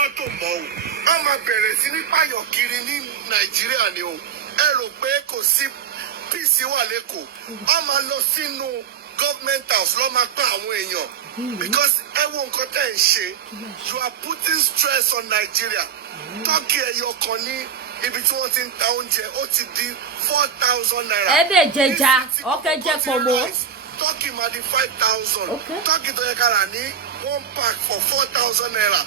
mọ́tò mọ́ o wọ́n máa bẹ̀rẹ̀ sí ní pààyàn kiri ní Nàìjíríà ni o ẹ rò pé kò sí peace wà lẹ́kọ̀ọ́ wọ́n máa lọ sínú government house lọ́ máa pa àwọn èèyàn because ẹ wo nǹkan tẹ̀ ń ṣe you are putting stress on Nigeria Turkey ẹyọ kan ní ibi tí wọ́n ti ń ta oúnjẹ ó ti di 4,000 naira. ẹ dẹ̀ jẹja ọkẹ́ jẹ́ pọ̀mọ́. Turkey máa di 5,000. Turkey tó yẹ ká rà ní 1 pack for 4,000 naira.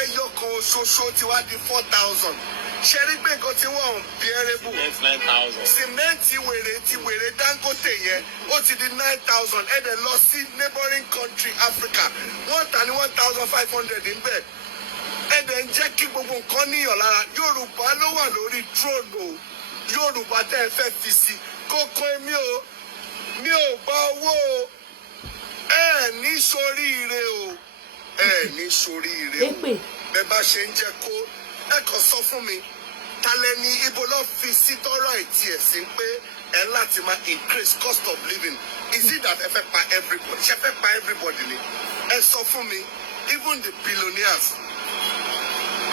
Ẹyọ kan ṣoṣo ti wá di 4,000. Ṣé rí pé nǹkan tí wọ́n bearable? That's 9,000. Sìmẹ́ǹtì wèrè Dangote yẹn ó ti di 9,000. Ẹ dẹ̀ lọ sí neighboring country Africa. Wọ́n tà ní 1,500 níbẹ̀. Ẹ dẹ̀ ń jẹ́ kí gbogbo nǹkan níyàn lára. Yorùbá ló wà lórí throne o. Yorùbá tẹ́ ẹ fẹ́ fi sí. Kókó èmi o. Mi ò gba owó o. Ẹ ní soríire o. Ẹ ní soríire o. Bẹ́ẹ̀ bá ṣe ń jẹ́ kó ẹ kàn sọ fún mi. Talẹ̀ ni ibo lọ fi sí tọ́rọ̀ àìtí ẹ̀ sí pé ẹ láti máa increase cost of living. Is it that ẹ fẹ́ pa everybody? Ṣé fẹ́ pa everybody ni? Ẹ sọ fún mi. Even the billionaires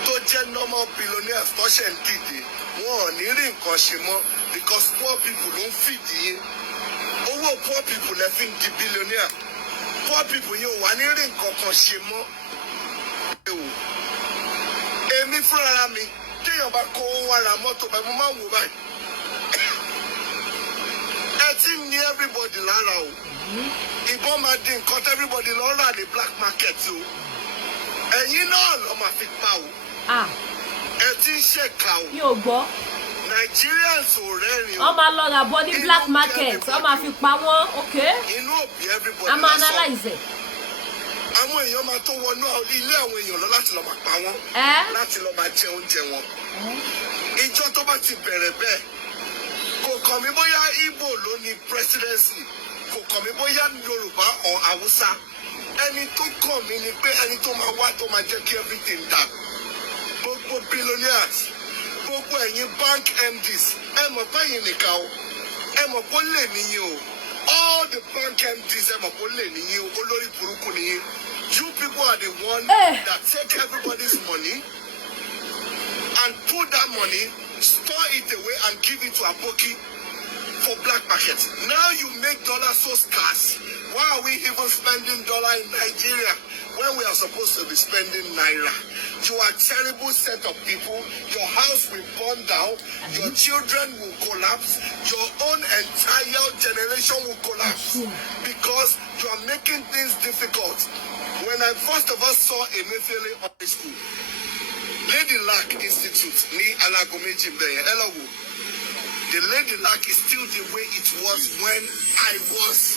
tó jẹ́ normal billionaires tó ṣe ń dìde wọn ò ní rí nǹkan ṣe mọ́ because poor people ló ń fìdí yín. Owó poor people lè fi ń di billionaire. Poor people yóò wá ní rí nǹkan kan ṣe mọ́. Èmi fúnra mi téèyàn bá kó wá ra mọ́tò báyìí mo máa wò báyìí. Ẹ ti ní everybody lára o. Ìbọn máa di nǹkan tí everybody lọ rà ní black market o. Ẹ̀yin náà lọ máa fi pa o. Ẹ ti ń ṣèkà o. Yóò gbọ́. Nigerians ò rẹ́rìn o. Wọ́n máa lọ ra bọ́ ní black market wọ́n máa fi pa wọ́n inú òbí everybody a máa analyze ẹ̀. Àwọn èèyàn máa tó wọnú ilé àwọn èèyàn lọ láti lọ máa pa wọ́n láti lọ máa jẹ oúnjẹ wọn. Ìjọ tó bá ti bẹ̀rẹ̀ bẹ́ẹ̀ kò kàn mí bóyá Igbo ló ní presidency kò kàn mí bóyá Yorùbá or Hausa ẹni tó kàn mí ni pé ẹni tó máa wá tó máa jẹ́ kí everything dà gbogbo billionaires gbogbo ẹ̀yin bank MDs ẹ mọ̀ pé ẹ̀yin nìkan o ẹ mọ̀ pé ó lè níyìn o all the bank MDs ẹ mọ̀ pé ó lè níyìn o olórí burúkú níyìn you people are the one that take everybody's money and put that money store it away and give it to Aboki for black market. Now you make dollars so scarce. Why are we even spending dollar in Nigeria when we are supposed to be spending naira? You are a terrible set of people. Your house will burn down. Your children will collapse. Your own entire generation will collapse because you are making things difficult. When I first of all saw Emefiele High School, Lady Luck Institute, ní Alagomeji Beye, Elowo, the Lady Luck is still the way it was when I was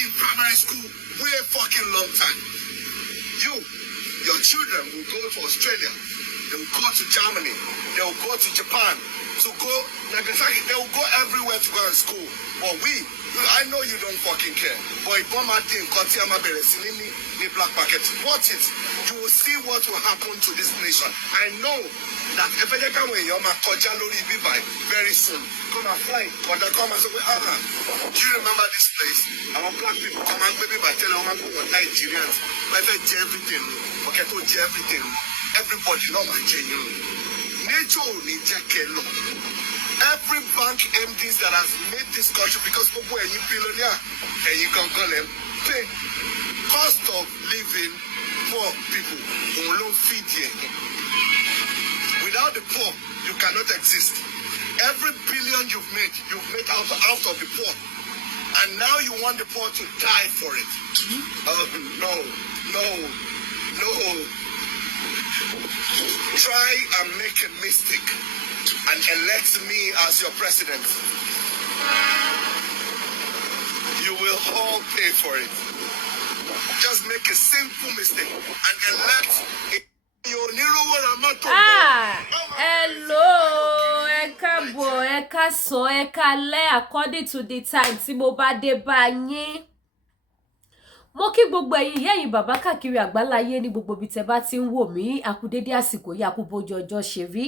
in primary school way fucking long time. Your children will go to Australia, they will go to Germany, they will go to Japan, to go Nagasaki, they will go everywhere to go to school. But I know you don't fucking care. But if one thing, Kotiama Beresinini, the black market, watch it. You will see what will happen to this nation. I know that if I come when you're my Kojalori Bibai very soon, come and fly, or they come and say, do you remember this place? Our black people come and baby by telling them Nigerians, I bet everything, okay, to everything. Everybody know my genuine. Nature needs a kelo. Every bank MDs that has made this country, because people are billionaire and you can call them, pay cost of living for people who don't feed you. Without the poor, you cannot exist. Every billion you've made out of the poor. And now you want the poor to die for it. No. Try and make a mistake and elect me as your president. You will all pay for it. Just make a simple mistake and elect hello, káàbọ̀, káàsán, káalẹ́ according to the time tí mo bá dé bá yín. Mo kí gbogbo ẹ̀yin ìyá yín bàbá káàkiri àgbáláyé ní gbogbo ibi tẹ́ bá ti ń wò mí, a kú dédé àsìkò yìí, a kú bójú ọjọ́ ṣe rí.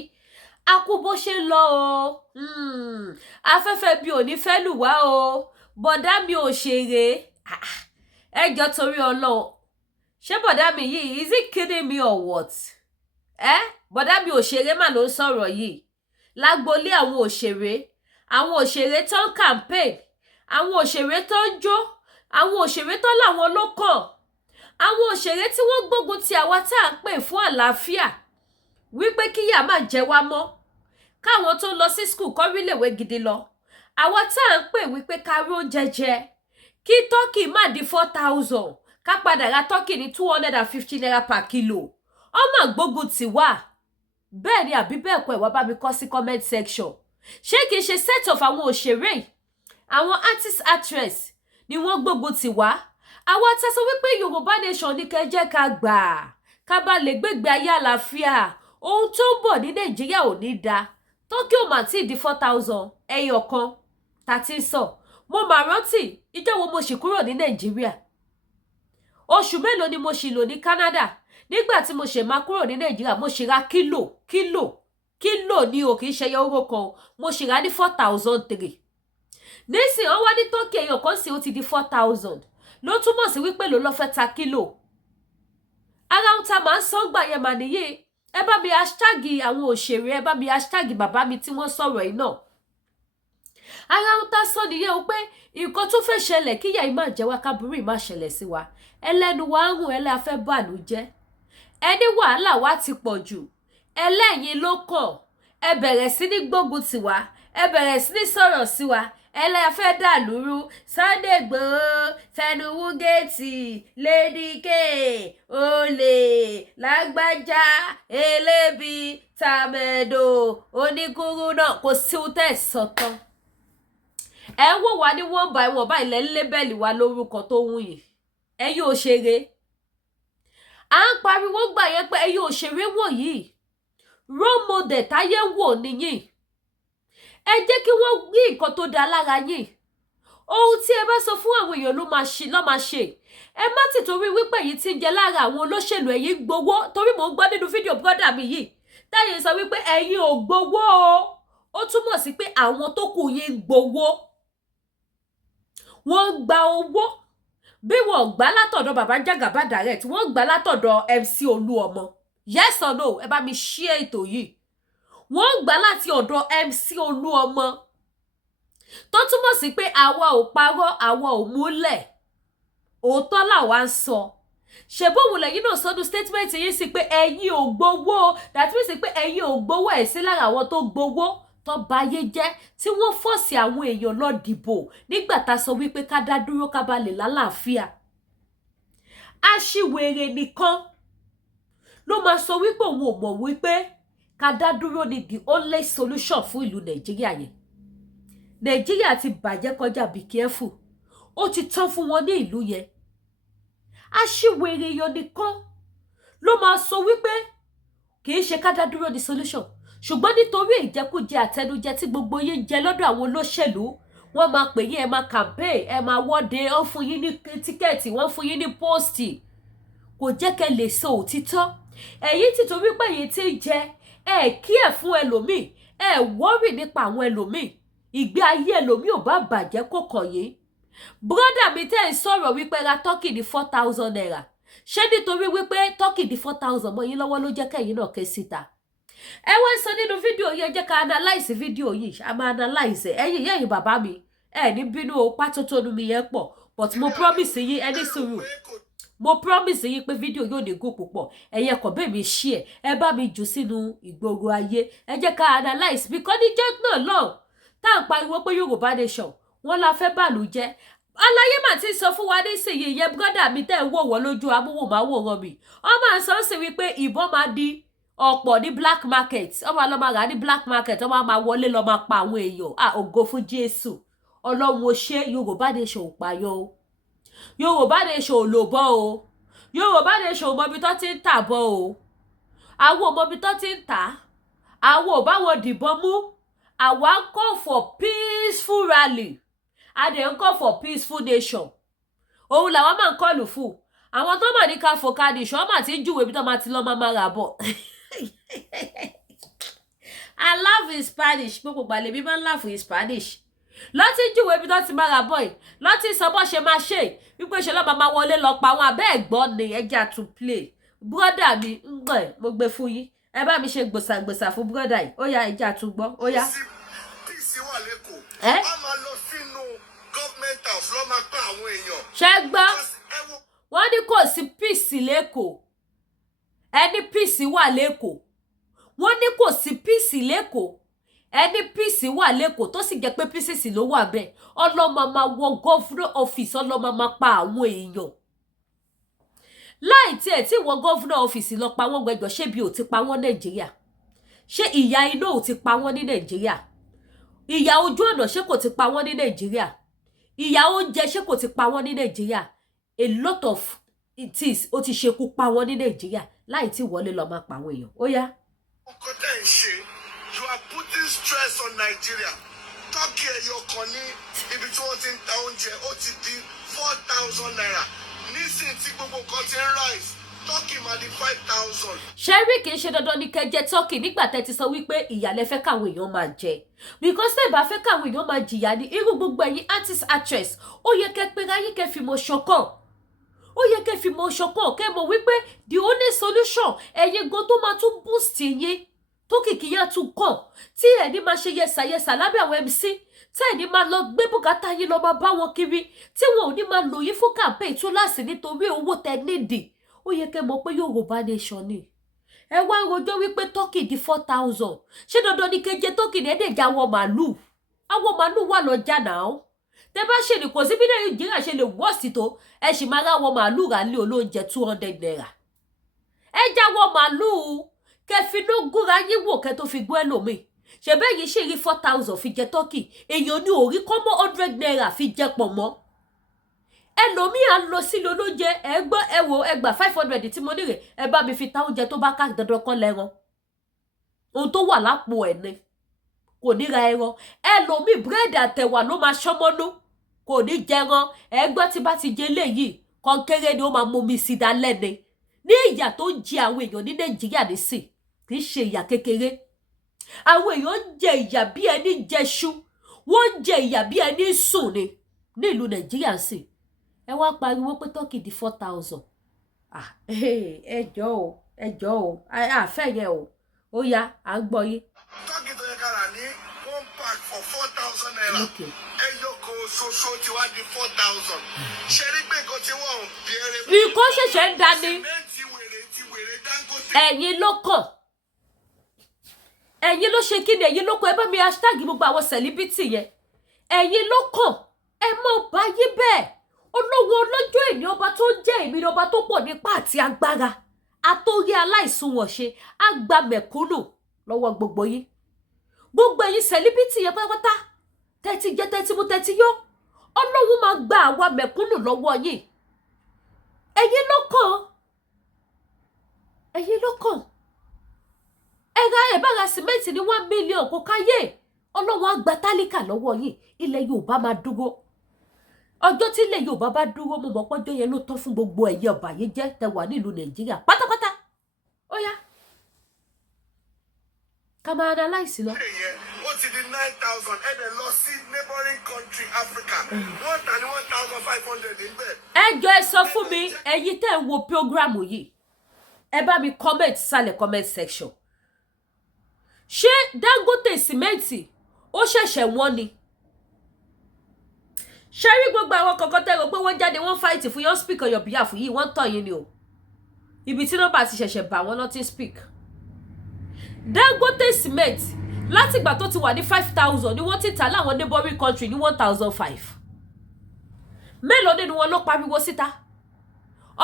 A kú bó ṣe lọ o. Afẹ́fẹ́ bí òní fẹ́ lù wá o. Bọ̀dá mi ò ṣeré. Ẹ jọ̀ọ́ torí Ọlọ́run. Ṣé bọ̀dá mi yìí, is he kidding me or what? bọ̀dá mi òṣèré mà ló ń sọ̀rọ̀ yìí lágbolé àwọn òṣèré tó ń campaign, àwọn òṣèré tó ń jó, àwọn òṣèré tó láwọn ló kàn, àwọn òṣèré tí wọ́n gbógun ti àwa tá à ń pè fún àlàáfíà wípé kíyà má jẹ wá mọ́, káwọn tó lọ sí skul kọ́ ríléèwé gidi lọ, àwa tá à ń pè wípé ká rí oúnjẹ jẹ, kí tọ́kì má di 4,000 ká padà ra tọ́kì ní 250 naira per kilo, ọmọ gbógun ti wá. Bẹ́ẹ̀ ni àbí bẹ́ẹ̀ kọ́, ẹ wá bá mi kọ sí comment section. Ṣé kìí ṣe set of àwọn òṣèré, àwọn artist actress ni wọ́n gbógun ti wá? Àwa tá sọ wípé Yorùbá nation ní kẹ́ jẹ́ ká gbà, ká bá lè gbégbé ayé àlàáfíà. Ohun tó ń bọ̀ ní Nàìjíríà ò ní da. Tọ́kì ò mà tí di 4,000 ẹyọ kan tá ti ń sọ. Mo mà rántí ìjọ́ wo mo ṣì kúrò ní Nàìjíríà. Oṣù mélòó ni mo ṣì lò ní Canada. Nígbà tí mo ṣe máa kúrò ní Nàìjíríà, mo ṣì ra kílò ní o, kìí ṣe owó kan, mo ṣì ra ní 4,003. Nísìn wọ́n wá ní tọ́kì ẹyọ kan sí ó ti di 4,000. Ló túmọ̀ sí wípé ló lọ fẹ́ ta kílò. Ara ń ta máa ń sọ gbà yẹn mà nìyí. Ẹ bá mi hashtag àwọn òṣèré, ẹ bá mi hashtag bàbá mi tí wọ́n sọ̀rọ̀ yìí náà. Ara ń ta sọ nìyẹn o pé nǹkan tó fẹ́ ṣẹlẹ̀ kíyà yìí má jẹ́ wá, kábúrú má ṣẹlẹ̀ sí wa. Ẹlẹ́nu wa ń rùn, ẹlẹ́ afẹ́ bàánú jẹ́. Ẹni wàhálà wa ti pọ̀ jù, ẹlẹ́yin ló kàn, ẹ bẹ̀rẹ̀ sí ní gbógun ti wa, ẹ bẹ̀rẹ̀ sí ní sọ̀rọ̀ sí wa, ẹlẹ́ afẹ́ dà lúrú. Sunday Igboho fẹnuwú géètì, Lady K olè lágbájá elébi tàmẹ̀dò oníkúrú náà, kò sí ohun tẹ́ sọ̀tàn. Ẹ wò wá ní wọ́n bá ilẹ̀ lébẹ̀lì wa lórúkọ tó wù yìí. Ẹ̀yin òṣèré, à ń pariwo gbà yẹn pé ẹ̀yin òṣèré wọ̀nyí role model táyé wò nìyí. Ẹ jẹ́ kí wọ́n gbé nǹkan tó dáa lára yín. Ohun tí ẹ bá sọ fún àwọn èèyàn ló máa ṣe. Ẹ má ti torí wípé èyí tí ń jẹ lára àwọn olóṣèlú ẹ̀yin gbowó, torí mò ń gbọ́ nínú fídíò brọ́dà mi yìí táyé sọ wípé ẹ̀yin ò gbowó o. Ó túmọ̀ sí pé àwọn tó kù yín ń gbowó. Wọ́n gba owó. Bí wọ́n gbà látọ̀dọ̀ bàbá Jagaba direct, wọ́n gbà látọ̀dọ̀ MC Olúọmọ. Yes or no? Ẹ bá mi share ètò yìí. Wọ́n gbà láti ọ̀dọ̀ MC Olúọmọ. Tó túmọ̀ sí pé àwa ò parọ́, àwa ò múlẹ̀. Òótọ́ làwa ń sọ. Ṣèbóhùn lẹ́yìn náà sọdún statement yìí sí pé ẹ̀yin ò gbowó. That means pé ẹ̀yin ò gbowó, ẹ̀ sí lára àwọn tó gbowó tó bayé jẹ́, tí wọ́n fọ́ọ̀sì àwọn èèyàn lọ dìbò nígbà tá sọ wípé ká dá dúró ká bá lè lálàáfíà. Aṣiwèrè nìkan ló máa sọ wípé òun ò mọ̀ wípé ká dá dúró ni the only solution fún ìlú Nàìjíríà yẹn. Nàìjíríà ti bàjẹ́ kọjá, be careful. Ó ti tán fún wọn ní ìlú yẹn. Aṣiwèrè èèyàn nìkan ló máa sọ wípé kì í ṣe ká dá dúró ni solution. Ṣùgbọ́n nítorí ìjẹkújẹ àtẹnujẹ tí gbogbo yín jẹ lọ́dọ̀ àwọn olóṣèlú, wọ́n máa pè yín, ẹ máa campaign, ẹ máa wọ́de, wọ́n fún yín ní tíkẹ́ẹ̀tì, wọ́n fún yín ní póòstì. Kò jẹ́ kẹ́ lè sọ òtítọ́. Ẹ̀yin tí torí pé yín ti jẹ, ẹ kí ẹ̀ fún ẹlòmíì, ẹ wọ́rì nípa àwọn ẹlòmíì. Ìgbé ayé ẹlòmíì ò bá bàjẹ́ kó kàn yín. Brọ́dà mi tẹ́ ń sọ̀rọ̀ wípé ra tọ́kì ní 4,000 naira. Ṣé nítorí wípé tọ́kì ní 4,000 mọ́ yín lọ́wọ́ ló jẹ́ kẹ́yìn náà ké síta? Ẹ wá sọ nínú fídíò yìí, ẹ jẹ́ ká analyze fídíò yìí, a máa analyze ẹ̀yin bàbá mi, ẹ ní bínú o, pátótónu mi yẹn pọ̀, but mo promise yín, ẹ ní sùúrù. Mo promise yín pé fídíò yóò ní gùn púpọ̀. Ẹ̀yin kò bẹ́ẹ̀ mi share, ẹ bá mi jù sínú ìgboro ayé. Ẹ jẹ́ ká analyze because ní jẹ́ náà lọ́n tá à ń pariwo pé Yorùbá nation wọ́n la fẹ́ bàlú jẹ́. Aláyé mà ti sọ fún wa nísìnyí, yẹn brọ́dà mi tẹ́ ń wò wọ́n lójú amóhùnmáwòrán mi. Ọmọ àṣọ sì wípé ìbọn máa di ọ̀pọ̀ ní black market, ọmọ àlọ́ máa rà ní black market, ọmọ máa wọlé lọ máa pa àwọn èèyàn. Ògo fún Jésù. Ọlọ́run ó ṣe Yorùbá nation ò payọ́ o. Yorùbá nation ò lò bọ́ o. Yorùbá nation ò mọbi tó ti ń tà bọ́ o. Àwọn ò mọbi tó ti ń tà. Àwọn ò bá wọn dìbọn mú. Àwa ń call for peaceful rally. A dẹ̀ ń call for peaceful nation. Òun làwọn máa ń kọlù fún. Àwọn tó mọ̀ ní ká fòkà nìṣọ́ mà ti ń júwèé bí tó máa ti lọ́ máa rà bọ̀. I love in Spanish. Gbogbo gbàlè mi máa ń laugh in Spanish. Lọ́tí júwèé bí tó ti máa rà bọ̀ yìí. Lọ́tí sọ bọ́ ṣe máa ṣe. Wípé ṣe lọ́ máa wọlé lọ pa àwọn abẹ́ ẹ̀gbọ́n ni ẹja to play. Brọ́dà mi ń gbọ̀n mo gbé fún yín. ẹ bá mi ṣe gbòsàgbòsà fún brother yìí ó yá ìjà tún gbọ́ ó yá. peace wà lẹ́kọ̀ọ́ wọ́n máa lọ sínú government house lọ́ máa pa àwọn èèyàn. ṣé gbọ́ wọ́n ní kò sí peace lẹ́kọ̀ọ́ ẹni peace wà lẹ́kọ̀ọ́ wọ́n ní kò sí peace lẹ́kọ̀ọ́ ẹni peace wà lẹ́kọ̀ọ́ tó sì jẹ́ pé peace ló wà bẹ́ẹ̀ ọlọ́mọ máa wọ governor office ọlọ́mọ máa pa àwọn èèyàn láì tiẹ̀ tí wọ́n governor office lọ pa wọ́n gbẹjọ́ ṣé bí ò ti pa wọ́n Nàìjíríà ṣé ìyà iná ò ti pa wọ́n ní Nàìjíríà ìyà ojú ọ̀nà ṣé kò ti pa wọ́n ní Nàìjíríà ìyà oúnjẹ ṣé kò ti pa wọ́n ní Nàìjíríà a lot of it is ó ti ṣekú pa wọ́n ní Nàìjíríà láì tí wọlé lọ máa pa àwọn èèyàn ó yá. ọkọ tẹ́ ń ṣe you are putting stress on Nigeria Turkey ẹyọ kan ní ibi tí wọ́n ti ń ta oúnjẹ ó ti di 4,000 naira nísìnyí tí gbogbo nǹkan ti ń rise Turkey máa di 5,000. ṣẹ́rí kì í ṣe dandan ní kẹjẹ Turkey nígbà tẹ́ ti sọ wípé ìyàlẹ́ fẹ́ káwọn èèyàn máa jẹ because tẹ́ bá fẹ́ káwọn èèyàn máa jìyà ní irú gbogbo ẹ̀yin artist actress ó yẹ kẹ́ pé ráyé kẹ́ fi mọ̀ ṣọ̀kan ó yẹ kẹ́ fi mọ̀ ṣọ̀kan kẹ́ mọ̀ wípé the only solution ẹ̀yin gan tó máa tún boost yín tó kìkì yá tún kàn tí ẹni máa ṣe yẹsàyẹsà lábẹ́ àwọn MC tí ẹni máa lọ gbé bùkátà yín lọ máa bá wọn kiri tí wọn ò ní máa lò yín fún campaign tó láàsì nítorí owó tẹ nídìí ó yẹ kẹ́ mọ̀ pé Yorùbá nation ni ẹ wá rojọ́ wípé Turkey di 4,000 ṣé dandan ní keje Turkey ní ẹ̀ẹ́dẹ̀jà àwọn màálù wà lọ́jà náà tẹ bá ṣe ní kò sí bí Nàìjíríà ṣe lè wọ́ọ̀sì tó ẹ sì máa ráwọn màálù rà lé olóúnjẹ 200 naira ẹ jáwọ́ màálù kẹfínú gúnra yín wò kẹ tó fi gbọ́ ẹlòmíì ṣẹbẹ́ yìí ṣe rí 4,000 fi jẹ Turkey èèyàn ní orí kọ́mọ́ 100 naira fi jẹ pọ̀ mọ́ ẹlòmíì à ń lọ sílé olóúnjẹ ẹ gbọ́ ẹ wò ẹ gbà 500 tí mo nírè ẹ bá mi fi ta oúnjẹ tó bá ká dandan kọ́ lẹ́ran ohun tó wà lápò ẹ̀ ni kò ní ra ẹran ẹlòmíì búrẹ́dì àtẹ̀wà ló máa ṣọ́mọ́nú kò ní jẹran ẹ gbọ́ tí bá ti jẹ eléyìí kọ́ńkéré ni ó máa mú mi sí dálẹ́ ni ní ìyà tó ń jẹ àwọn èèyàn ní Nàìjíríà nísìn kì í ṣe ìyà kékeré àwọn èèyàn ń jẹ ìyà bí ẹni jẹṣu wọ́n ń jẹ ìyà bí ẹni sùn ni ní ìlú Nàìjíríà sí ẹ wá pariwo pé Turkey di 4,000 ẹjọ́ o àfẹ́ yẹn o ó yá à ń gbọ́ yín. Turkey tó yẹ kára ní 1 pack for 4,000 naira ẹyọ kan ṣoṣo ti wá di 4,000 ṣe rí pé nǹkan tí wọ́n ń bẹ̀rẹ̀. nǹkan ṣẹ̀ṣẹ̀ ń dání ẹ̀yin ló kàn ẹ̀yin ló ṣe kí ni ẹ̀yin ló kàn ẹ bá mi hashtag gbogbo àwọn celebrity yẹn ẹ̀yin ló kàn ẹ mọ̀ báyìí bẹ́ẹ̀ olówó ọlọ́jọ́ èmi ọba tó ń jẹ́ èmi ọba tó pọ̀ nípa àti agbára àtòrí aláìsùnwọ̀n ṣe àgbà mẹ̀kúnnù lọ́wọ́ gbogbo yín gbogbo ẹ̀yin celebrity yẹn pátápátá tẹ́tí jẹ́ tẹ́tí mú tẹ́tí yó ọlọ́run máa gba àwa mẹ̀kúnnù lọ́wọ́ yín ẹ̀yin ló kàn ẹ̀yin ló kàn ẹ̀ra ẹ̀bára sìmẹ́ǹtì ní 1 million kò káyé ọlọ́run á gba tálíkà lọ́wọ́ yín ilẹ̀ Yorùbá máa dúró ọjọ́ tí ilẹ̀ Yorùbá bá dúró mo mọ̀ pọ́jọ́ yẹn ló tán fún gbogbo ẹ̀yẹ ọ̀bàyéjẹ́ tẹ wà nílùú Nàìjíríà pátápátá ó yá ká máa analyse lọ. ó ti di 9,000 ẹ̀dẹ̀ lọ sí neighboring country Africa wọ́n tà ní 1,500 níbẹ̀. ẹ jọ̀ọ́ ẹ sọ fún mi ẹ̀yin tẹ́ ń wo program yìí ẹ bá mi comment sálẹ̀ comment section ṣé Dangote sìmẹ́ǹtì ó ṣẹ̀ṣẹ̀ wọ́n ni ṣé rí gbogbo àwọn kankan tẹ́ rò pé wọ́n jáde wọ́n fight fún yọ́n speak on your behalf yìí wọ́n tọ̀ yín ni o ibi tí nọ́mbà ti ṣẹ̀ṣẹ̀ bà wọ́n lọ́tí speak Dangote cement látìgbà tó ti wà ní 5,000 ni wọ́n ti tà láwọn neighboring country ní 1,500 mélòó nínú wọn ló pariwo síta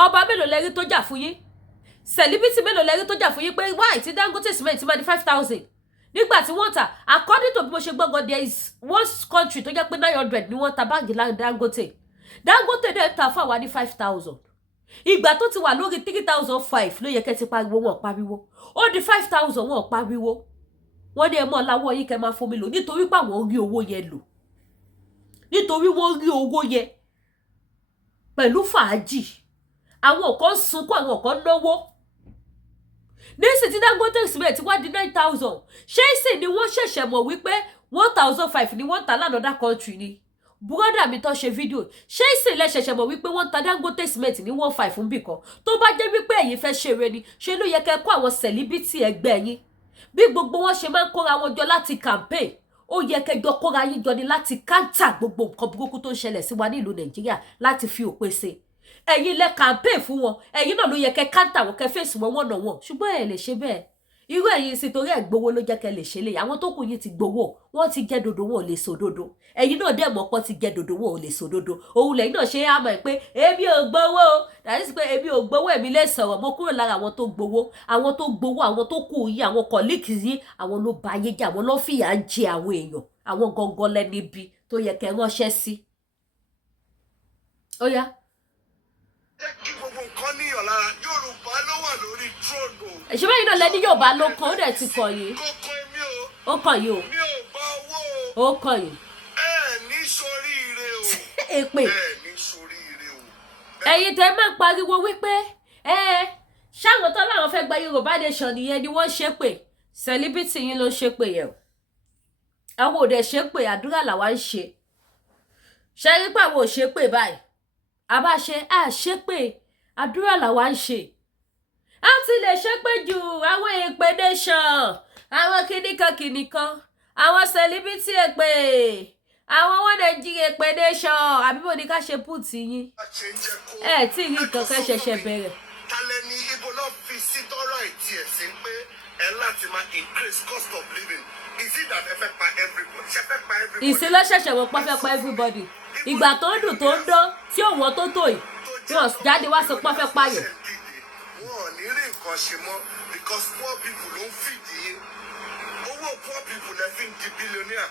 ọba mélòó lẹ́rí tó jà fún yín celebrity mélòó lẹ́rí tó jà fún yín pé why tí Dangote cement máa di 5,000 nígbà tí wọ́n tà according to bí mo ṣe gbọ́ngàn there is one country tó jẹ́ pé 900 ni wọ́n ta báàgì Dangote dẹ̀ ta fún àwa ní 5,000 ìgbà tó ti wà lórí 3,500 ló yẹ kẹ́ ti pariwo wọn pariwo ó di 5,000 wọn pariwo wọ́n ní ẹ mọ́ láwọ́ yín kẹ́ máa fún mi lò nítorí pé àwọn rí owó yẹn lò nítorí wọ́n rí owó yẹn pẹ̀lú fàájì àwọn kan sunkún àwọn kan náwó nísìnyí tí Dangote cement wá di 9,000 ṣé ìsìn ni wọ́n ṣẹ̀ṣẹ̀ mọ̀ wípé 1,500 ni wọ́n tà lánàá country ni brother mi tó ṣe fídíò ṣé ìsìnlẹ̀ ṣẹ̀ṣẹ̀ mọ̀ wípé wọ́n ta Dangote cement ní 1.5 fún bìkan tó bá jẹ́ wípé ẹ̀yin fẹ́ ṣeré ni ṣe ló yẹ kẹ́ kó àwọn celebrity ẹgbẹ́ yín bí gbogbo wọn ṣe máa ń kóra wọn jọ láti campaign ó yẹ kẹjọ kóra yín jọ ni láti káńtà gbogbo nǹkan burúkú tó ń ṣẹlẹ̀ sí wa ní ìlú Nàìjíríà láti fi òpin sí ẹ̀yin lẹ campaign fún wọn ẹ̀yin náà ló yẹ kẹ́ káńtà wọn kẹ́ fèsì wọn wọnà wọn ṣùgbọ́n ẹ lè ṣe bẹ́ẹ̀ irú ẹ̀yin sì torí ẹ̀ gbowó ló jẹ́ kẹ́ lè ṣe lè àwọn tó kù yín ti gbowó wọ́n ti jẹ́ dodo wọn ò lè sòdodo ẹ̀yin náà dẹ̀ mọ̀ pọ́ ti jẹ́ dodo wọn ò lè sòdodo òun lẹ́yìn náà ṣe àmọ̀ pé èmi ò gbowó dàbí sí pé èmi ò gbowó èmi lè sọ̀rọ̀ mo kúrò lára àwọn tó gbowó àwọn tó kù yín àwọn kọ̀líkì yín àwọn ló ba ayé jẹ́ àwọn ló fìyà ń jẹ àwọn èèyàn àwọn gangan lẹ́ni bí tó yẹ kẹ́ ránṣẹ́ sí. Ó yá. Jẹ́ kí gbogbo nǹkan níyàn lára Yorùbá ló wà lórí tróònù. Ìṣúná yìí náà lẹ́ni Yorùbá ló kàn ó dẹ̀ ti kàn yìí. Kò kàn mí o. Ó kàn yìí o. Mi ò gba owó o. Ó kàn yìí. Ẹ ní soríire o. Èpè. Ẹ ní soríire o. Ẹ̀yin tẹ́ máa ń pariwo wípé ṣáwọn tó láwọn fẹ́ gba Yorùbá nation nìyẹn ni wọ́n ṣépè celebrity yín ló ṣépè yẹn o. Àwọn ò dẹ̀ ṣépè àdúrà làwa ń ṣe. Ṣé rí pé àwọn ò ṣépè báyìí? Àbá ṣe ṣépè àdúrà làwa ń ṣe. A ti lè ṣépè jù àwọn èpè nation àwọn kìnìkan àwọn celebrity èpè àwọn wọn Nàìjíríà èpè nation àbí bó ni ká ṣe put yín tí rí nǹkan kan ṣẹ̀ṣẹ̀ bẹ̀rẹ̀. Tálẹ̀ ní ibo lọ fi sí tọ́rọ̀ ìtì ẹ̀ sí pé ẹ láti máa increase cost of living. Is it that ẹ fẹ́ pa everybody? Ṣé fẹ́ pa everybody? Ìsìnlẹ̀ ṣẹ̀ṣẹ̀ wọ́n pọ́ fẹ́ pa everybody. Ìgbà tó ń dùn tó ń dán tí òun tó tó yìí wọ́n jáde wá sọ pọ́ fẹ́ pààyàn. Wọ́n ò ní rí nǹkan ṣe mọ́ because poor people ló ń fìdí yín. Owó poor people lẹ fi ń di billionaire.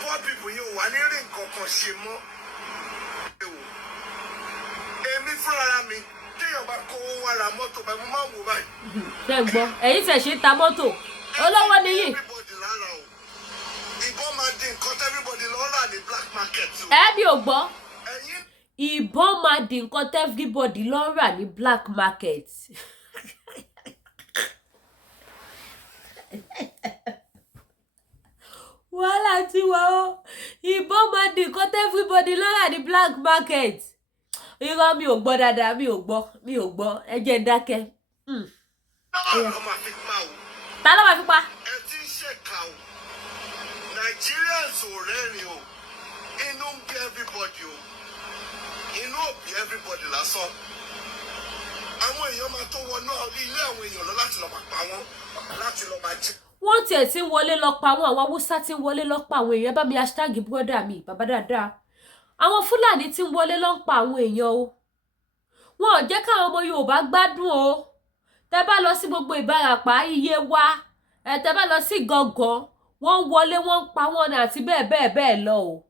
Poor people yóò wá ní rí nǹkan kan ṣe mọ́. Èmi fúnra mi téèyàn bá kó owó wá ra mọ́tò báyìí mo máa ń wò báyìí. Ṣé ń gbọ́? Ẹ̀yin tẹ̀ ṣe ń ta mọ́tò. Olówó nìyí. Ìbọn máa di nǹkan everybody lọ rà ní black market. Mi ò gbọ́. Ìbọn máa di nǹkan everybody lọ rà ní black market. Wàhálà tí wà ó. Ìbọn máa di nǹkan everybody lọ rà ní black market. Irọ́ mi ò gbọ́ dáadáa mi ò gbọ́ ẹ jẹ́ n dákẹ́. Ta ló máa fi pa? Ẹ ti ń ṣèkà o. Nigerians ò rẹ́rìn o. Inú ń bí everybody o. Inú ò bí everybody lásán. Àwọn èèyàn máa tó wọnú ilé àwọn èèyàn lọ láti lọ máa pa wọ́n láti lọ máa jẹ. Wọ́n tiẹ̀ ti ń wọlé lọ pa àwọn Haúsá ti ń wọlé lọ pa àwọn èèyàn bá mi hashtag brother mi bàbá dáadáa. Àwọn Fúlàní ti ń wọlé lọ pa àwọn èèyàn o. Wọn ò jẹ́ káwọn ọmọ Yorùbá gbádùn o. Tẹ́ bá lọ sí gbogbo Ìbàràpá iye wa tẹ́ bá lọ sí Gàngán wọ́n wọlé wọ́n pa wọ́n ni àti bẹ́ẹ̀ lọ o.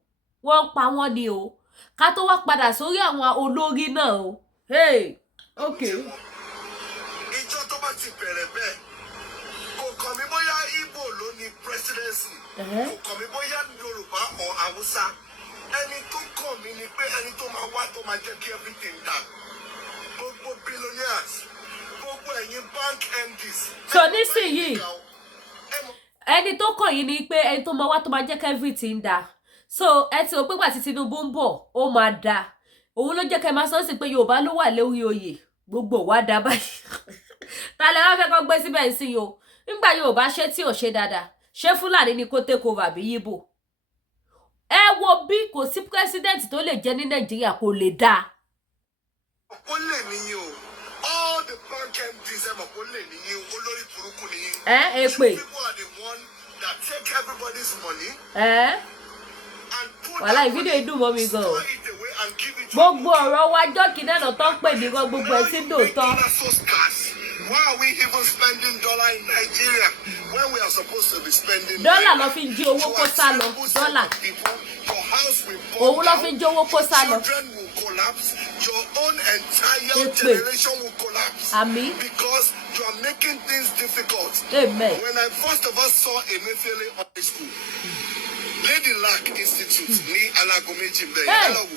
Wọ́n pa wọ́n ni o. Ká tó wá padà sórí àwọn olórí náà o. Okay. Ìjọ tó bá ti bẹ̀rẹ̀ bẹ́ẹ̀ kò kàn mí bóyá Igbo ló ní presidency kò kàn mí bóyá Yorùbá or Hausa ẹni tó kàn mí ni pé ẹni tó máa wá tó máa jẹ́ kí everything dà gbogbo billionaires gbogbo ẹ̀yin bank MDs. So nísìnyìí ẹni tó kàn yín ni pé ẹni tó máa wá tó máa jẹ́ kí everything dà so ẹ ti rò pé gbà tí Tinubu ń bọ̀ ó máa dà òun ló jẹ́ kẹ́ máa sọ sí pé Yorùbá ló wà lórí oyè gbogbo wa dà báyìí ta lẹ wá fẹ́ kó gbé síbẹ̀ sí o nígbà Yorùbá ṣe tí ò ṣe dáadáa ṣé Fúlàní ni kó take over bí Yíbò ẹ wo bí kò sí president tó lè jẹ ní Nàìjíríà kò lè dáa. Ó lè níyìn o all the bank MDs ẹ̀mọ̀ kó lè níyìn o olórí burúkú níyìn. Èpè. People are the one that take everybody's money. Wàhálà ìfídíò ìdùn mọ́ mi gan o. Gbogbo ọ̀rọ̀ wa jọ́kì náà tó ń pè ní gan gbogbo ẹ̀ tí ń dòótọ́. Why are we even spending dollar in Nigeria when we are supposed to be spending dọ́là ló fi ń jí owó kó sá lọ dọ́là. Òun ló fi ń jí owó kó sá lọ. Your own entire generation will collapse. Àmín. Because you are making things difficult. Amen. When I first of all saw Emefiele high school, Lady Luck Institute ní Alagomeji Bẹ́ẹ̀.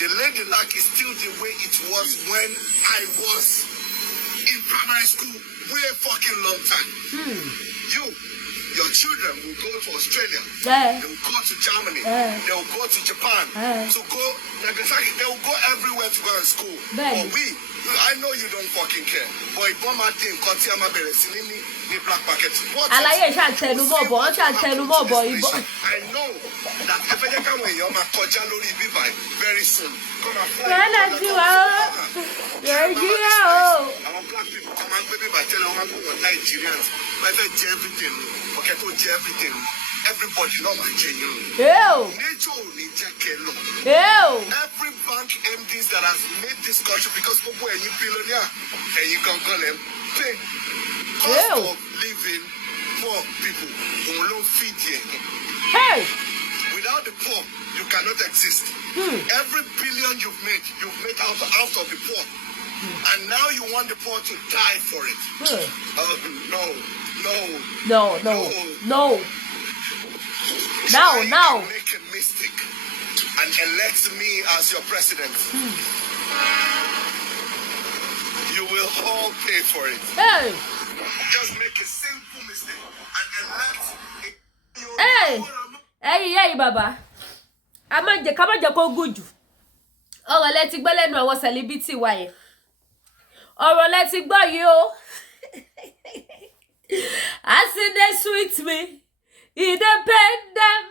The Lady Luck is still the way it was when I was in primary school way fucking long time. Your children will go to Australia. They will go to Germany. They will go to Japan. To go, they will go everywhere to go to school. But I know you don't fucking care. But if one thing, Kotiama Beresini, the black market. I know that if I come with you, very soon. Come and find black people come and baby by telling Nigerians. But everything. Okay, to everything. Everybody know my genuine. Every bank MDs that has made this country, because people are billionaire and you can call them pay cost of living poor people who don't feed you. Without the poor, you cannot exist. Every billion you've made out of the poor. And now you want the poor to die for it. No. Now. Make a mistake and elect me as your president. You will all pay for it. Just make a simple mistake and elect. Hey, Baba. Ká má jẹ́ kó gùn jù. Ọ̀rọ̀ lẹ ti gbọ́ lẹ́nu àwọn celebrity wa yẹn. Ọ̀rọ̀ lẹ ti gbọ́ yìí o. I see they sweet me. Independent.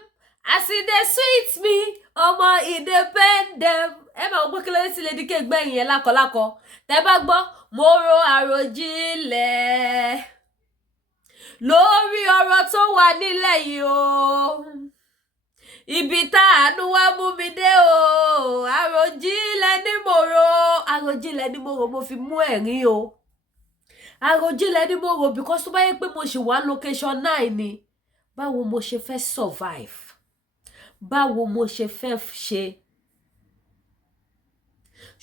I see they sweet me. Ọmọ independent. Ẹ máa gbọ́ kí ló ti lè di ké gbẹ̀yìn yẹn lákọ̀lákọ̀. Tẹ́ bá gbọ́, mo ro àròjinlẹ̀ lórí ọ̀rọ̀ tó wà nílẹ̀ yìí o. Ibi tá àánú wá mú mi dé o. Àròjinlẹ̀ ni mo rò mo fi mú ẹ̀rín o. Àròjinlẹ̀ ni mo rò because tó bá yẹ pé mo ṣì wà location 9 ni. Báwo mo ṣe fẹ́ survive? Báwo mo ṣe fẹ́ ṣe?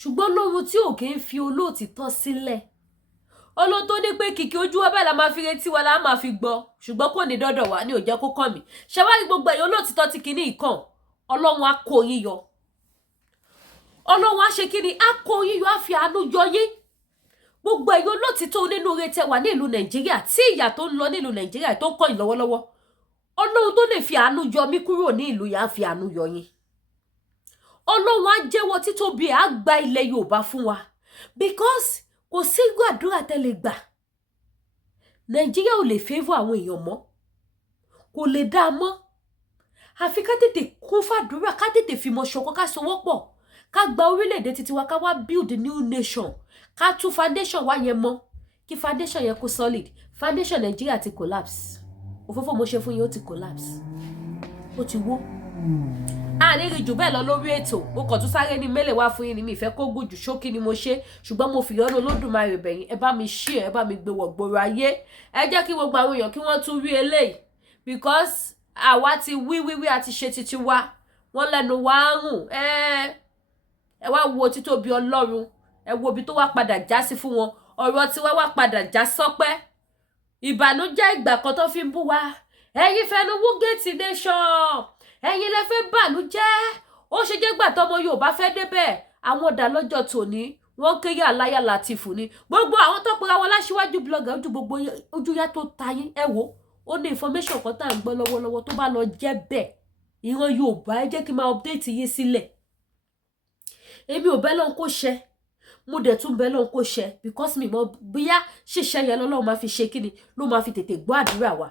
Ṣùgbọ́n lóhun tí ò kí ń fi olóòtítọ́ sílẹ̀. Olóòtó ní pé kìkì ojú wa báyìí la máa fi retí wa la máa fi gbọ́. Ṣùgbọ́n kò ní dọ́dọ̀ wá ní ó jẹ́ kó kàn mí. Ṣé wá rí gbogbo ẹ̀yin olóòtítọ́ tí kíní ìkàn? Ọlọ́run á kó yín yọ. Ọlọ́run á ṣe kíni? Á kó yín yọ, á fi àánú yọ yín. Gbogbo ẹ̀yin olóòtítọ́ onínúure tẹ́ wà ní ìlú Nàìjíríà tí ìyà tó ń lọ ní ìlú Nàìjíríà tó ń kọ́ yín lọ́wọ́lọ́wọ́. Ọlọ́run tó lè fi àánú yọ mí kúrò ní ìlú yà á fi àánú yọ yín. Ọlọ́run á jẹ́wọ́ títóbi á gba ilẹ̀ Yorùbá fún wa because kò sí gbàdúrà tẹ́ lè gbà. Nàìjíríà ò lè favor àwọn èèyàn mọ́. Kò lè dá mọ́. Àfi ká tètè kún fàdúrà, ká tètè fìmọ̀ ṣọ̀kan, ká sowọ́pọ̀, ká gba orílẹ̀-èdè títí wa, ká wá build a new nation. Ká tún foundation wa yẹn mọ́. Kí foundation yẹn kó solid. Foundation Nàìjíríà ti collapse. Òfófó mo ṣe fún yín ó ti collapse. Ó ti wó. Ní rí jù bẹ́ẹ̀ lọ lórí ètò. Mo kàn tún sáré ní mélè wá fún yín ni mi fẹ́ kó gùn jù ṣókí ni mo ṣe. Ṣùgbọ́n mo fi ìyọ́nú Olódùmarè bẹ̀yìn. Ẹ bá mi share, ẹ bá mi gbé wọ̀ gbòòrò ayé. Ẹ jẹ́ kí gbogbo àwọn èèyàn kí wọ́n tún rí eléyìí. Because àwa ti wí àti ṣe titi wa. Wọ́n lẹ́nu wa ń rùn. Ẹ wá wo títóbi Ọlọ́run. Ẹ wo ibi tó wá padà já sí fún wọn. Ọ̀rọ̀ tí wá padà já sọ́pẹ́. Ìbànújẹ́ ìgbà kan tó fi ń bú wa. Ẹ̀yin fẹnu wú gate nation. Ẹ̀yin lẹ fẹ́ bànújẹ́. Ó ṣe jẹ́ gbà tọmọ Yorùbá fẹ́ débẹ̀. Àwọn ọ̀dà lọ́jọ́ tòní wọ́n kéyà aláyà Látìfù ni. Gbogbo àwọn tó pera wọn láṣíwájú blogger ojú gbogbo ojú ya tó ta yín. Ẹ wo ó ní information kan tá à ń gbọ́ lọ́wọ́lọ́wọ́ tó bá lọ jẹ́ bẹ́ẹ̀. Ìran Yorùbá ẹ jẹ́ kí n máa update yín sílẹ̀. Èmi ò bẹ́ lọ́n kó ṣẹ. Mo dẹ̀ tún bẹ́ lọ́n kó ṣẹ because mi mọ̀ bóyá ṣíṣẹ́ yẹn lọ́lọ́run máa fi ṣe kíni ló máa fi tètè gbọ́ àdúrà wa.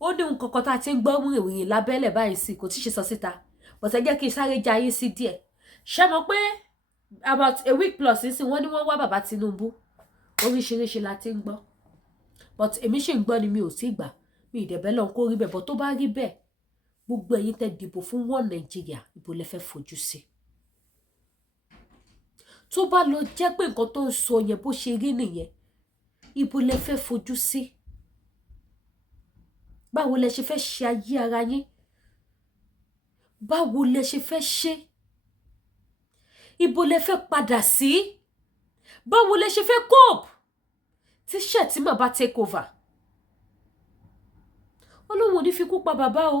Ó ní nǹkan kan tá a ti ń gbọ́ ìròyìn lábẹ́lẹ̀ báyìí sí kò tí ṣe sọ síta. But ẹ jẹ́ kí n sáré já yín sí díẹ̀. Ṣé mọ̀ pé about a week plus nísìn wọ́n ní wọ́n wá bàbá Tinubu. Oríṣiríṣi la ti ń gbọ́. But èmi ṣì ń gbọ́ ni mi ò sí gbà. Mi ìdẹ̀bẹ́ lọ́n kó rí bẹ́ẹ̀ but tó bá rí bẹ́ẹ̀ gbogbo ẹ̀yin tẹ́ dìbò fún One Nigeria ibo lẹ fẹ́ fojú sí. Tó bá lọ jẹ́ pé nǹkan tó ń sọ yẹn bó ṣe rí nìyẹn ibo lẹ fẹ́ fojú sí. Báwo lẹ ṣe fẹ́ ṣe ayé ara yín? Báwo lẹ ṣe fẹ́ ṣe? Ibo lẹ fẹ́ padà sí? Báwo lẹ ṣe fẹ́ cope? Tí Shettima bá take over. Ọlọ́run ò ní fi kú pa bàbá o.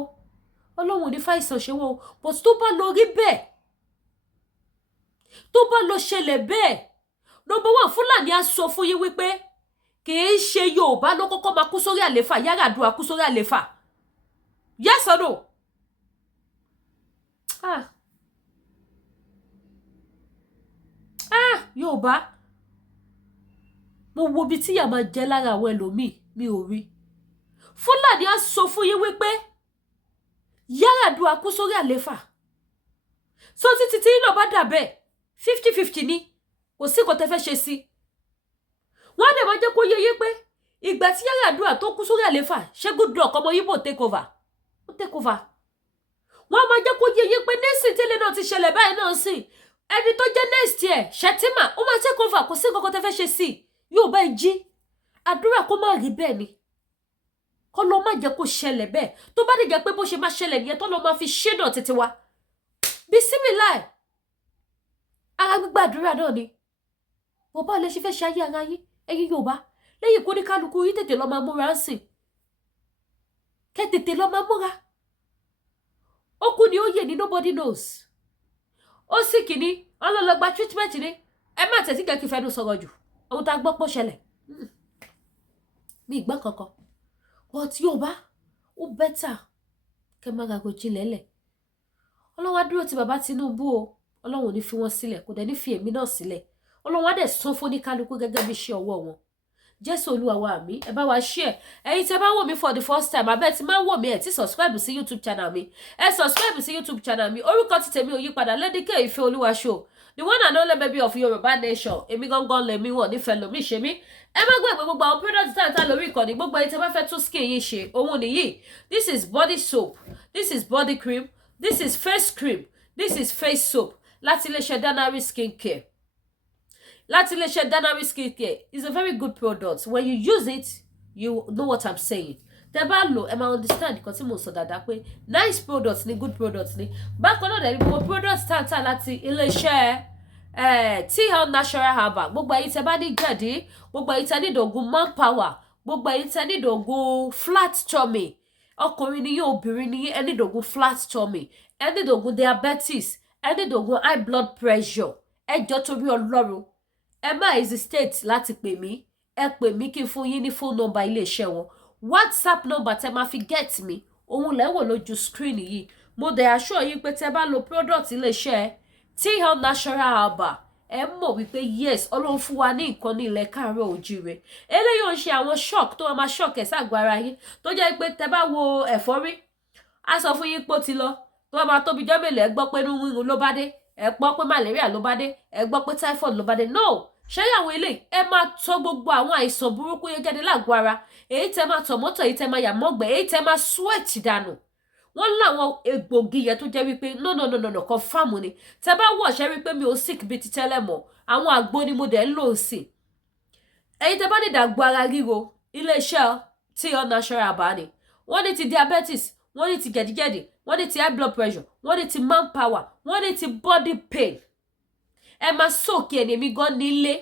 Ọlọ́run ò ní fàìsàn ṣe wọ́n o. But tó bá lọ rí bẹ́ẹ̀. Tó bá lọ ṣẹlẹ̀ bẹ́ẹ̀. Number one, Fúlàní á sọ fún yín wípé kìí ṣe Yorùbá ló kọ́kọ́ máa kú sórí àléfà Yar'Adua kú sórí àléfà yes or no Yorùbá mo wo bí tí yà máa jẹ lára àwọn ẹlòmíì mi ò rí Fúlàní á sọ fún yín wípé Yar'Adua kú sórí àléfà so títí tí náà bá dà bẹ́ẹ̀ 50-50 ni kò sí nǹkan tẹ́ fẹ́ ṣe sí wọ́n dẹ̀ máa jẹ́ kó yé yé pé ìgbà tí Yar'Adua tó kú sórí àléfà ṣé good luck ọmọ Yíbò take over ó take over wọ́n máa jẹ́ kó yé yé pé nẹ́sìn tẹ́lẹ̀ náà ti ṣẹlẹ̀ báyìí náà sí ẹni tó jẹ́ next year Shettima ó máa take over kò sí nǹkan tẹ́ fẹ́ ṣe sí yóò bá jí àdúrà kó má rí bẹ́ẹ̀ ni kọ́ ló má jẹ́ kó ṣẹlẹ̀ bẹ́ẹ̀ tó bá dé jẹ́ pé bó ṣe máa ṣẹlẹ̀ nìyẹn tó lọ́ máa fi ṣénà títí wa Bismillah ara gbígbà àdúrà náà ni bọ́bá lè ṣe fẹ́ ṣe ayé ara yín ẹ̀yin Yorùbá lẹ́yìn kó ní kálukú yín tètè lọ máa múra ń sìn kẹ́ tètè lọ máa múra ó kú ni ó yè ní nobody knows ó sì kìíní ọlọ́lọ́gba treatment ni ẹ má tẹ̀sí kẹ́kí fẹ́nu sọ̀rọ̀ jù ohun tá a gbọ́ pọ̀ ṣẹlẹ̀ mi ìgbọ́n kankan but Yorùbá ó bẹ́tà kẹ́ má rago jinlẹ̀ lẹ̀ Ọlọ́run á dúró ti bàbá Tinubu o Ọlọ́run ò ní fi wọ́n sílẹ̀ kò dẹ̀ ní fi èmi náà sílẹ̀ Ọlọ́run á dẹ̀ san fún ní kálukú gẹ́gẹ́ bí iṣẹ́ ọwọ́ wọn Jésù Olúwa wa àmín ẹ bá wa share ẹ̀yin tẹ́ bá wò mí for the first time abẹ́ ti máa wò mí ẹ̀ tí subscribe sí YouTube channel mi ẹ subscribe sí YouTube channel mi orúkọ ti tèmi ò yí padà Lédìkẹ́ Ìfẹ́ Olúwa show the one and only baby of Yorùbá nation èmi gangan lèmi wọ̀ nífẹ̀ẹ́ lomi ṣe mí ẹ má gbàgbé gbogbo àwọn product tá lórí ìkànnì gbogbo ẹ̀yin tẹ́ bá fẹ́ tún skin yín ṣe òun nìyí this is body soap this is body cream this is face cream this is face soap láti iléeṣẹ́ Danari skincare láti iléeṣẹ́ Danari skincare is a very good product when you use it you know what I'm saying tẹ́ bá lò ẹ máa understand nǹkan tí mo sọ dáadáa pé nice product ni good product ni bákan náà dẹ̀ ni gbogbo product tá láti iléeṣẹ́ TL natural herbal gbogbo ẹ̀yin tẹ́ bá ní jẹ̀dí gbogbo ẹ̀yin tẹ́ ní ìdògùn manpower gbogbo ẹ̀yin tẹ́ ní ìdògùn flat tummy ọkùnrin ni yín obìnrin ni yín ẹ ní ìdògùn flat tummy ẹ ní ìdògùn diabetes ẹ ní ìdògùn high blood pressure ẹ jọ̀ọ́ torí Ọlọ́run ẹ má hesitate láti pè mí ẹ pè mí kí n fún yín ní phone number iléeṣẹ́ wọn WhatsApp number tẹ́ máa fi get mi òun lẹ wò lójú screen yìí mo dẹ̀ assure yín pé tẹ́ bá lo product iléeṣẹ́ TL natural herbal ẹ mọ̀ wípé yes Ọlọ́run fún wa ní nǹkan ní ilẹ̀ Káàárọ̀ Oòjíire eléyìí ò ń ṣe àwọn shock tó máa shock ẹ̀ ságọ́ ara yín tó jẹ́ pé tẹ́ bá wo ẹ̀fọ́rí á sọ fún yín pé ó ti lọ tó máa tóbi jọ́ mélòó ẹ gbọ́ pé inú rírun ló bá dé ẹ gbọ́ pé malaria ló bá dé ẹ gbọ́ pé typhoid ló bá dé no ṣẹ́yà àwọn eléyìí ẹ máa tọ́ gbogbo àwọn àìsàn burúkú yẹn jáde lágọ̀ọ́ ara èyí tẹ́ máa tọ̀ mọ́tò èyí tẹ́ máa yà mọ́gbẹ́ èyí tẹ́ máa sweat dànù wọ́n láwọn egbògi yẹn tó jẹ́ wípé no confirm ni tẹ́ bá wọ̀ ṣẹ́ wípé mi ò sick bíi ti tẹ́lẹ̀ mọ́ àwọn àgbo ni mo dẹ̀ ń lò sí èyí tẹ́ bá ní ìdàgbò ara ríro iléeṣẹ́ TL natural herbal ni wọ́n ní ti diabetes wọ́n ní ti jẹ̀díjẹ̀dí wọ́n ní ti high blood pressure wọ́n ní ti manpower wọ́n ní ti body pain ẹ máa sóòkì ẹ̀ ní èmi gan nílé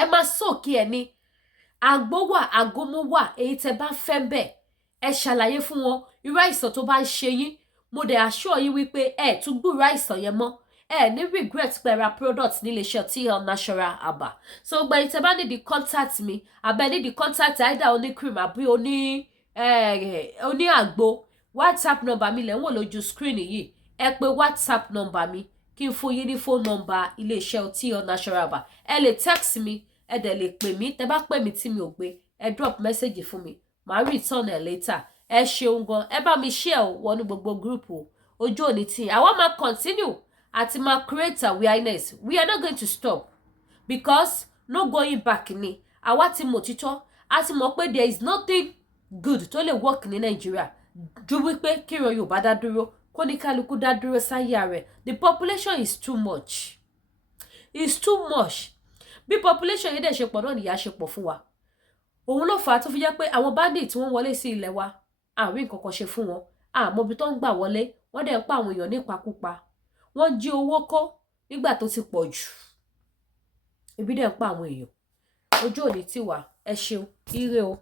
ẹ máa sóòkì ẹ̀ ní àgbo wà àgómú wà èyí tẹ́ bá fẹ́ bẹ́ẹ̀ ẹ ṣàlàyé fún wọn irú àìsàn tó bá ń ṣe yín mo dẹ̀ assure yín wípé ẹ tún gbúrò àìsàn yẹn mọ́ ẹ ní regret pé ra product nílé iṣẹ́ TL natural herbal so gbogbo ẹ̀yin tẹ́ bá need the contact mi abẹ́ need the contact either oní cream àbí oní àgbo WhatsApp number mi lẹ́ ń wò lójú screen yìí ẹ pè WhatsApp number mi kí n fún yín ní phone number ilé iṣẹ́ TL natural herbal ẹ lè text mi ẹ dẹ̀ lè pè mí tẹ́ bá pè mí tí mi ò gbé ẹ drop message fún mi màá return ẹ later ẹ ṣeun gan ẹ bá mi share wọnú gbogbo group o ojú òní tí àwa máa continue àti máa create awareness we are not going to stop because no going back ni àwa ti mọ̀ títọ́ a ti mọ̀ pé there is nothing good tó lè work ní Nàìjíríà ju wípé kíran Yorùbá dá dúró kó ní kálukú dá dúró sáyé rẹ̀ the population is too much bí population yìí dẹ̀ ṣe pọ̀ náà nìyà ṣe pọ̀ fún wa òun ló fà á tó fi jẹ́ pé àwọn bandit tí wọ́n wọlé sí ilẹ̀ wa àárín nǹkan kan ṣe fún wọn àmọ́ ibi tó ń gbà wọlé wọ́n dẹ̀ ń pa àwọn èèyàn nípakúpa wọ́n jí owó kó nígbà tó ti pọ̀ jù ebi dẹ̀ ń pa àwọn èèyàn ojú òní tiwa ẹ ṣeun ire o.